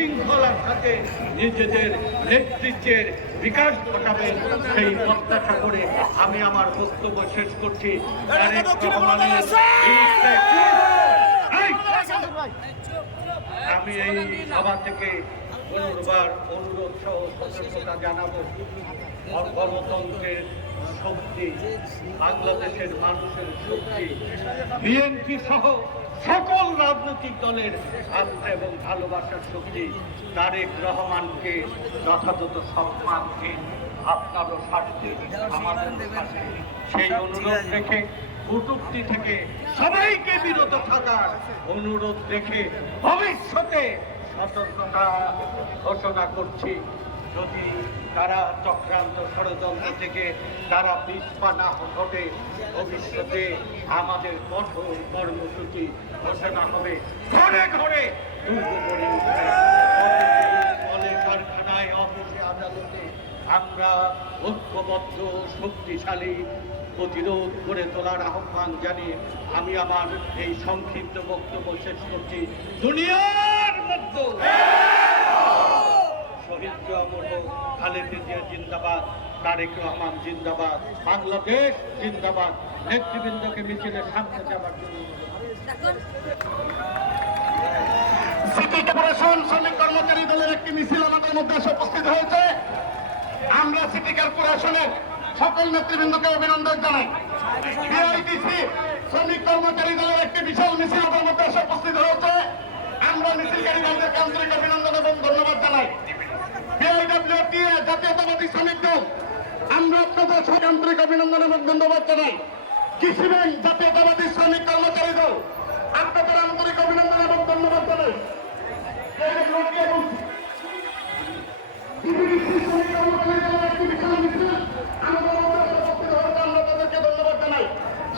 শৃঙ্খলার সাথে নিজেদের নেতৃত্বের বিকাশ ঘটাবেন সেই প্রত্যাশা করে আমি আমার বক্তব্য শেষ করছি। আমি এই সভা থেকে পুনর্বার অনুরোধ সহ সতর্কতা জানাবো, গণতন্ত্রের শক্তি, বাংলাদেশের মানুষের শক্তি, বিএনপি সহ সকল রাজনৈতিক দলের আস্থা এবং ভালোবাসার শক্তি তারেক রহমানকে যথাযথ সম্মান দিন, আপনারও স্বার্থে আমাদের স্বার্থে। সেই অনুরোধ রেখে কটূক্তি থেকে সবাইকে বিরত থাকার অনুরোধ রেখে ভবিষ্যতে সতর্কতা ঘোষণা করছি। যদি তারা চক্রান্ত ষড়যন্ত্র থেকে তারা পিছপা না ঘটে, ভবিষ্যতে আমাদের কঠোর কর্মসূচি ঘোষণা হবে। ঘরে ঘরে দুর্গ গড়ে উঠবে, কলে কারখানায়, অফিসে, আদালতে আমরা ঐক্যবদ্ধ শক্তিশালী প্রতিরোধ করে তোলার আহ্বান জানিয়ে আমি আমার এই সংক্ষিপ্ত বক্তব্য শেষ করছি। দুনিয়ার মধ্যে শহীদ খালেদা জিয়া জিন্দাবাদ, তারেক রহমান জিন্দাবাদ, বাংলাদেশ জিন্দাবাদ। নেতৃবৃন্দকে মিছিলের সামনে যাবার জন্য সিটি কর্পোরেশন শ্রমিক কর্মচারী দলের একটি মিছিল আমাদের মধ্যে এসে উপস্থিত হয়েছে। আমরা সিটি কর্পোরেশনের সকল নেতৃবৃন্দকে অভিনন্দন জানাই। বিআইটিসি শ্রমিক কর্মচারী দলের একটি বিশাল মিছিল আমাদের মধ্যে এসে উপস্থিত হয়েছে। আমরা মিছিলকারী দলকে আন্তরিক অভিনন্দন এবং ধন্যবাদ জানাই। বিআইডব্লিউটিএ জাতীয়তাবাদী শ্রমিক দল, আমরা আপনাদের সবাইকে আন্তরিক অভিনন্দন এবং ধন্যবাদ জানাই। কৃষি ব্যাংক জাতীয়তাবাদী শ্রমিক কর্মচারী দল, আপনাদের আন্তরিক অভিনন্দন এবং ধন্যবাদ জানাই।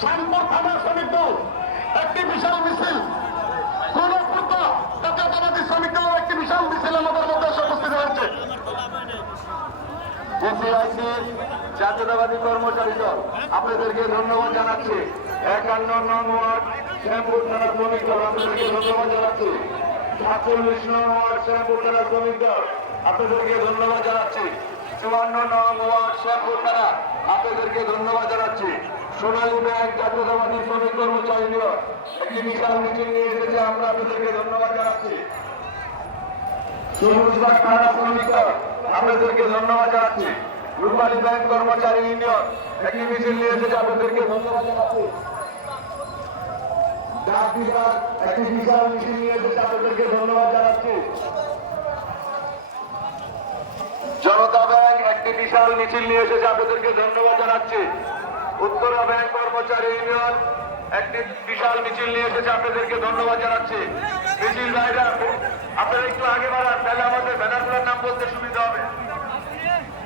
শ্যামপুর থানার শ্রমিক দল একটি বিশাল মিছিল, গণপূর্ত জাতীয়তাবাদী শ্রমিক দলের একটি বিশাল মিছিল আমাদের মধ্যে উপস্থিত হয়েছে। জাতীয়তাবাদী কর্মচারী দল আপনাদেরকে ধন্যবাদ জানাচ্ছি। 51 নং ওয়ার্ড শ্যামপুর থানা শ্রমিক দল আপনাদেরকে ধন্যবাদ জানাচ্ছি। 46 নং ওয়ার্ড শ্যামপুর থানা শ্রমিক দল আপনাদেরকে ধন্যবাদ জানাচ্ছি। 54 নং ওয়ার্ড শ্যামপুর থানা আপনাদেরকে ধন্যবাদ জানাচ্ছি। সোনালী ব্যাংক জাতীয়তাবাদী শ্রমিক কর্মচারী দল একটি বিশাল মিছিল নিয়ে এসেছে, আমরা আপনাদেরকে ধন্যবাদ জানাচ্ছি। সবুজবাগ থানা শ্রমিক দল আপনাদেরকে ধন্যবাদ জানাচ্ছি। রূপালী ব্যাংক কর্মচারী ইউনিয়ন একটি মিছিল নিয়ে এসেছে, আপনাদেরকে ধন্যবাদ জানাচ্ছি। ডাক বিভাগ একটি বিশাল মিছিল নিয়ে এসেছে, আপনাদেরকে ধন্যবাদ জানাচ্ছি। জনতা ব্যাংক একটি বিশাল মিছিল নিয়ে এসেছে, আপনাদেরকে ধন্যবাদ জানাচ্ছি। উত্তরা ব্যাংক কর্মচারী ইউনিয়ন একটি বিশাল মিছিল নিয়ে এসেছে, আপনাদেরকে ধন্যবাদ জানাচ্ছি। মিছিল ভাইরা আপনারা একটু আগে বাড়ান, তাহলে আমাদের ব্যানারগুলোর নাম বলতে সুবিধা হবে।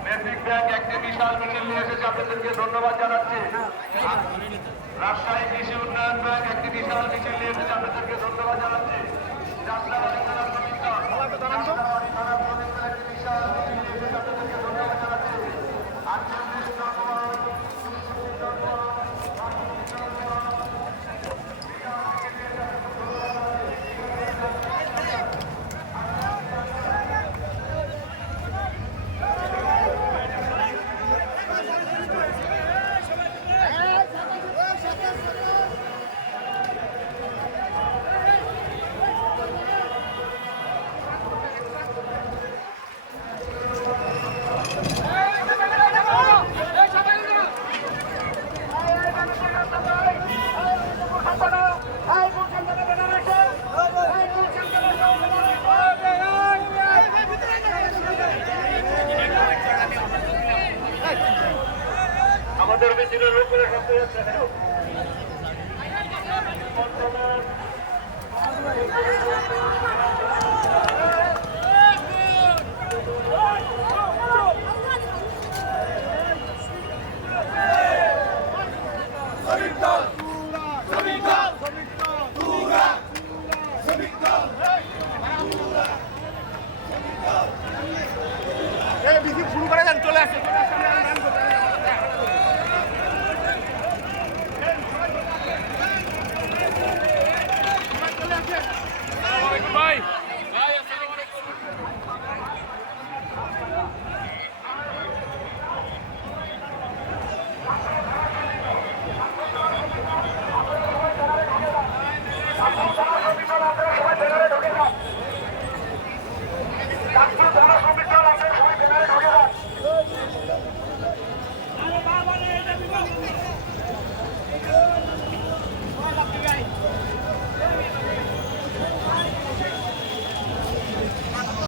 বেসিক ব্যাংক একটি বিশাল মিছিল নিয়ে এসেছে, আপনাদেরকে ধন্যবাদ জানাচ্ছি। রাজশাহী কৃষি উন্নয়ন ব্যাংক একটি বিশাল মিছিল নিয়ে এসেছে, আপনাদেরকে ধন্যবাদ জানাচ্ছি। যাত্রাবাড়ি থানা শ্রমিক দল যাত্রাবাড়ি থানা শ্রমিক দল একটি বিশাল মিছিল নিয়ে এসেছে, আপনাদেরকে ধন্যবাদ জানাচ্ছি। 48 নং ওয়ার্ড আমাদের বেশিরভাগ লোকেরা